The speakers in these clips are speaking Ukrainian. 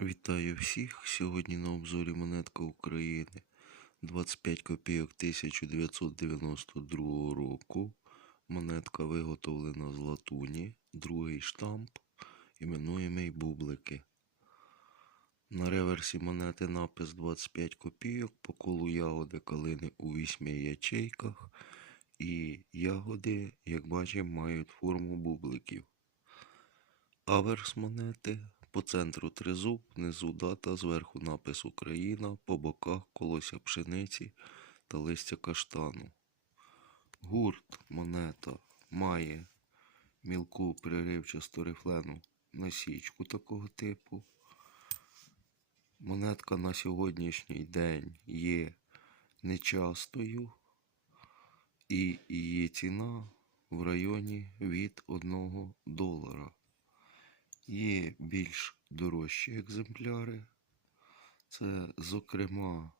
Вітаю всіх! Сьогодні на обзорі монетка України 25 копійок 1992 року. Монетка виготовлена з латуні, другий штамп, іменуємий бублики. На реверсі монети напис 25 копійок, по колу ягоди калини у 8 ячейках. І ягоди, як бачимо, мають форму бубликів. Аверс монети. По центру тризуб, внизу дата, зверху напис Україна, по боках колося пшениці та листя каштану. Гурт монета має мілку приривчасту рифлену насічку такого типу. Монетка на сьогоднішній день є нечастою і її ціна в районі від 1 долара. Є більш дорожчі екземпляри. Це, зокрема,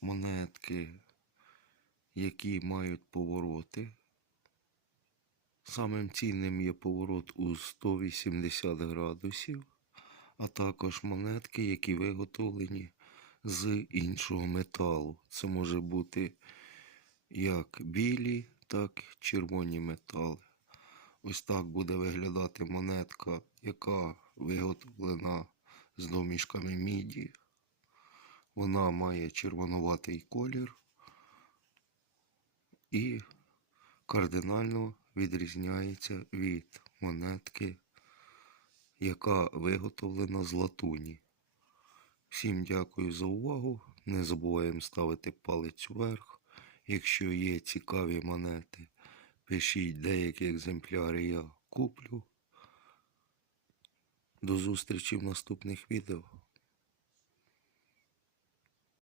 монетки, які мають повороти. Самим цінним є поворот у 180 градусів, а також монетки, які виготовлені з іншого металу. Це може бути як білі, так і червоні метали. Ось так буде виглядати монетка, яка виготовлена з домішками міді. Вона має червонуватий колір і кардинально відрізняється від монетки, яка виготовлена з латуні. Всім дякую за увагу. Не забуваємо ставити палець вверх. Якщо є цікаві монети, пишіть деякі екземпляри я куплю. До зустрічі в наступних відео.